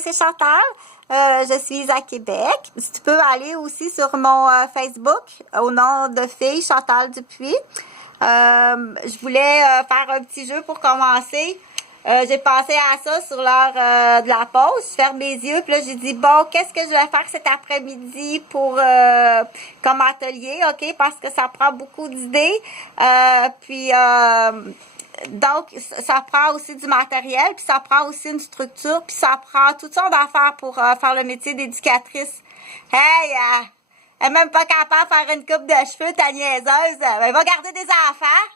c'est Chantal. Je suis à Québec. Si tu peux aller aussi sur mon Facebook au nom de fille Chantal Dupuis. Je voulais faire un petit jeu pour commencer. J'ai pensé à ça sur l'heure de la pause. Je ferme mes yeux, puis là j'ai dit bon, qu'est-ce que je vais faire cet après-midi pour comme atelier, ok, parce que ça prend beaucoup d'idées. Donc, ça prend aussi du matériel, puis ça prend aussi une structure, puis ça prend toutes sortes d'affaires pour faire le métier d'éducatrice. Hey, elle est même pas capable de faire une coupe de cheveux, ta niaiseuse. Elle va garder des enfants.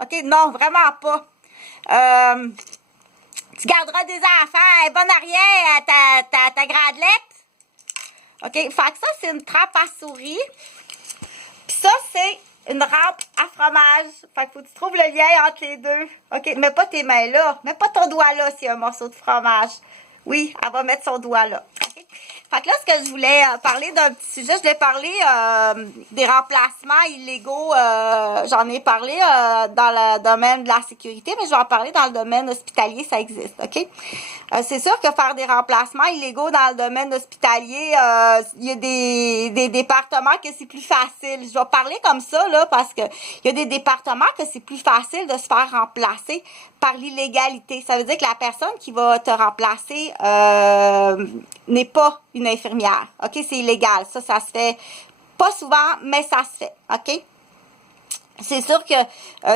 OK, non, vraiment pas. Tu garderas des enfants. Bonne arrière, ta grandelette. OK, fait que ça, c'est une trappe à souris. Puis ça, c'est une rampe à fromage. Fait qu'il faut que tu trouves le lien entre les deux. OK, mets pas tes mains là. Mets pas ton doigt là s'il y a un morceau de fromage. Oui, elle va mettre son doigt là. OK? Fait que là, ce que je voulais parler d'un petit sujet, je voulais parler des remplacements illégaux. J'en ai parlé dans le domaine de la sécurité, mais je vais en parler dans le domaine hospitalier, ça existe, OK? C'est sûr que faire des remplacements illégaux dans le domaine hospitalier, il y a des départements que c'est plus facile. Je vais parler comme ça, là, parce que il y a des départements que c'est plus facile de se faire remplacer par l'illégalité. Ça veut dire que la personne qui va te remplacer n'est pas une infirmière. OK? C'est illégal. Ça se fait pas souvent, mais ça se fait. OK? C'est sûr que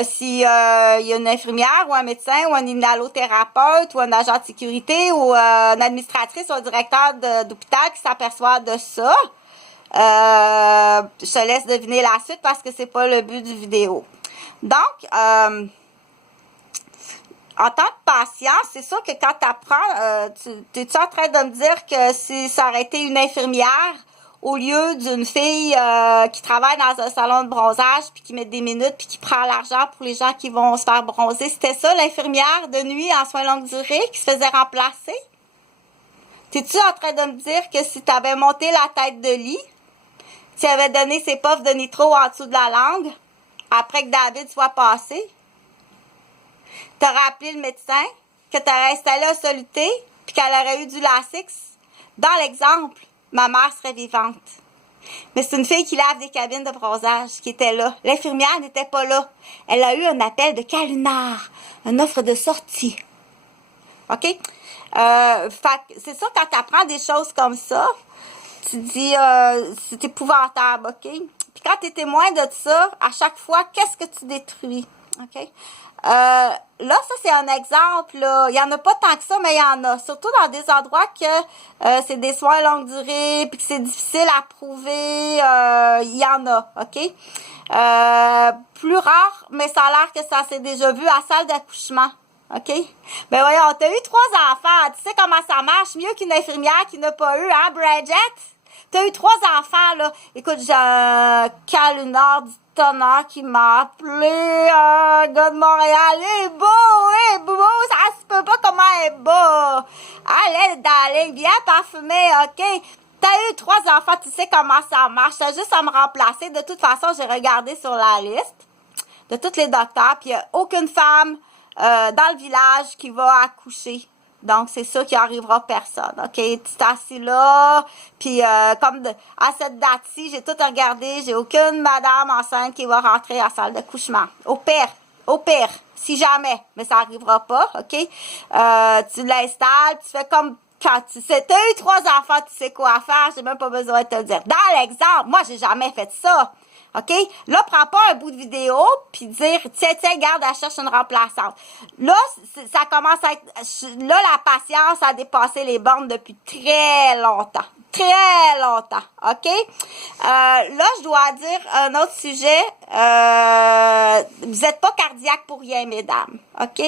si y a une infirmière ou un médecin ou un inhalothérapeute ou un agent de sécurité ou une administratrice ou un directeur d'hôpital qui s'aperçoit de ça, je te laisse deviner la suite parce que c'est pas le but du vidéo. Donc, en tant que patient, c'est sûr que quand tu apprends, t'es-tu en train de me dire que si ça aurait été une infirmière au lieu d'une fille qui travaille dans un salon de bronzage puis qui met des minutes puis qui prend l'argent pour les gens qui vont se faire bronzer, c'était ça l'infirmière de nuit en soins longue durée qui se faisait remplacer? T'es-tu en train de me dire que si tu avais monté la tête de lit, tu avais donné ses puffs de nitro en dessous de la langue après que David soit passé, t'aurais appelé le médecin, que t'aurais installé un soluté, puis qu'elle aurait eu du Lasix? Dans l'exemple, ma mère serait vivante. Mais c'est une fille qui lave des cabines de bronzage qui était là. L'infirmière n'était pas là. Elle a eu un appel de Calunar, une offre de sortie. OK? C'est sûr, quand tu apprends des choses comme ça, tu dis, c'est épouvantable, OK? Puis quand tu es témoin de ça, à chaque fois, qu'est-ce que tu détruis? OK? Là, ça, c'est un exemple, là. Il y en a pas tant que ça, mais il y en a. Surtout dans des endroits que c'est des soins longue durée, puis que c'est difficile à prouver, il y en a, OK? Plus rare, mais ça a l'air que ça s'est déjà vu à la salle d'accouchement. OK? Ben voyons, t'as eu 3 enfants. Tu sais comment ça marche? Mieux qu'une infirmière qui n'a pas eu, hein, Bridget? T'as eu 3 enfants, là. Écoute, j'ai un Calunar du tonnerre qui m'a appelé, un gars de Montréal. Il est beau, ça se peut pas comment il est beau. Allez, darling, bien parfumé, OK? T'as eu 3 enfants, tu sais comment ça marche. T'as juste à me remplacer. De toute façon, j'ai regardé sur la liste de tous les docteurs, puis il n'y a aucune femme dans le village qui va accoucher. Donc, c'est sûr qu'il n'arrivera personne, OK? Tu t'es assis là, puis à cette date-ci, j'ai tout regardé, j'ai aucune madame enceinte qui va rentrer à la salle d'accouchement. Au pire, si jamais, mais ça n'arrivera pas, OK? Tu l'installes, tu fais comme quand tu sais, t'as eu 3 enfants, tu sais quoi faire, j'ai même pas besoin de te le dire. Dans l'exemple, moi, j'ai jamais fait ça. OK? Là, prends pas un bout de vidéo puis dire, tiens, garde, elle cherche une remplaçante. Là, ça commence à être, là, la patience a dépassé les bornes depuis très longtemps. Très longtemps. OK? Là, je dois dire un autre sujet. Vous êtes pas cardiaque pour rien, mesdames. OK?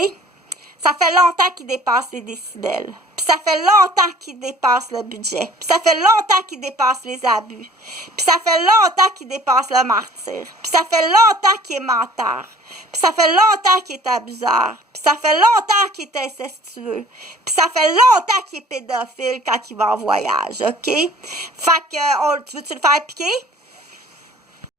Ça fait longtemps qu'il dépasse les décibels. Puis ça fait longtemps qu'il dépasse le budget. Puis ça fait longtemps qu'il dépasse les abus. Puis ça fait longtemps qu'il dépasse le martyr. Puis ça fait longtemps qu'il est menteur. Puis ça fait longtemps qu'il est abuseur. Puis ça fait longtemps qu'il est incestueux. Puis ça fait longtemps qu'il est pédophile quand il va en voyage, OK? Fait que, tu veux-tu le faire piquer?